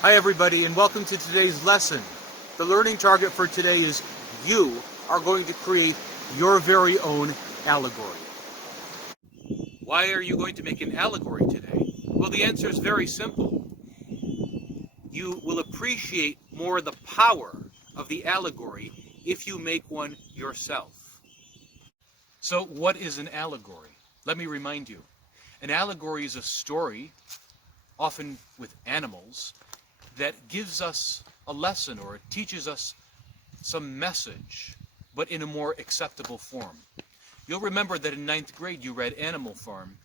Hi everybody, and welcome to today's lesson. The learning target for today is you are going to create your very own allegory. Why are you going to make an allegory today? Well, the answer is very simple. You will appreciate more the power of the allegory if you make one yourself. So what is an allegory? Let me remind you. An allegory is a story, often with animals, that gives us a lesson or it teaches us some message, but in a more acceptable form. You'll remember that in 9th grade you read Animal Farm,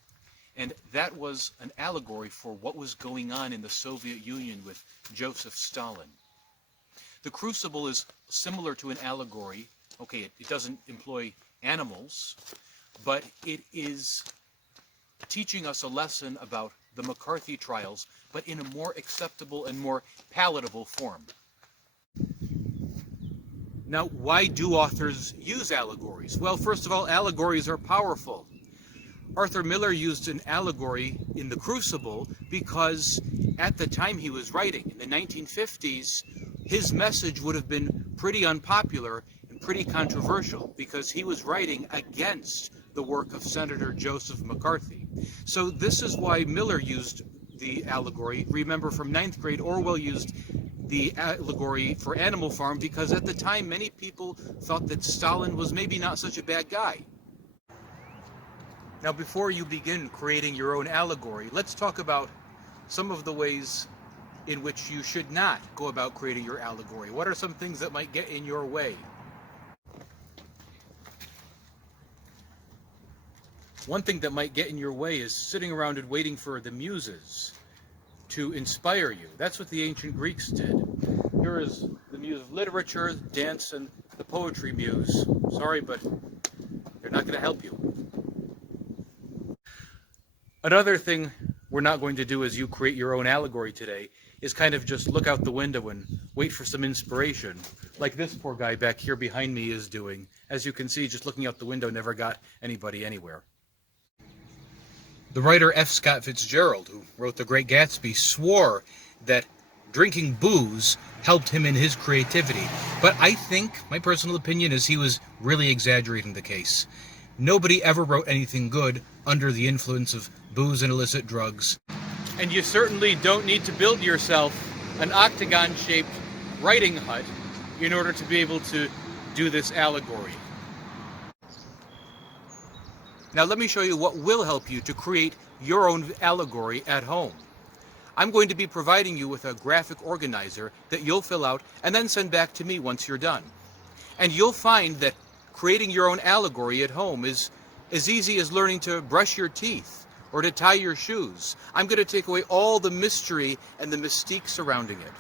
and that was an allegory for what was going on in the Soviet Union with Joseph Stalin. The Crucible is similar to an allegory. Okay, it doesn't employ animals, but it is teaching us a lesson about the McCarthy trials, but in a more acceptable and more palatable form. Now, why do authors use allegories? Well, first of all, allegories are powerful. Arthur Miller used an allegory in The Crucible because at the time he was writing, in the 1950s, his message would have been pretty unpopular and pretty controversial because he was writing against the work of Senator Joseph McCarthy. So this is why Miller used the allegory. Remember, from 9th grade, Orwell used the allegory for Animal Farm because at the time many people thought that Stalin was maybe not such a bad guy. Now, before you begin creating your own allegory, let's talk about some of the ways in which you should not go about creating your allegory. What are some things that might get in your way? One thing that might get in your way is sitting around and waiting for the muses to inspire you. That's what the ancient Greeks did. Here is the muse of literature, dance, and the poetry muse. Sorry, but they're not going to help you. Another thing we're not going to do as you create your own allegory today is kind of just look out the window and wait for some inspiration, like this poor guy back here behind me is doing. As you can see, just looking out the window never got anybody anywhere. The writer F. Scott Fitzgerald, who wrote The Great Gatsby, swore that drinking booze helped him in his creativity. But I think, my personal opinion is he was really exaggerating the case. Nobody ever wrote anything good under the influence of booze and illicit drugs. And you certainly don't need to build yourself an octagon-shaped writing hut in order to be able to do this allegory. Now let me show you what will help you to create your own allegory at home. I'm going to be providing you with a graphic organizer that you'll fill out and then send back to me once you're done. And you'll find that creating your own allegory at home is as easy as learning to brush your teeth or to tie your shoes. I'm going to take away all the mystery and the mystique surrounding it.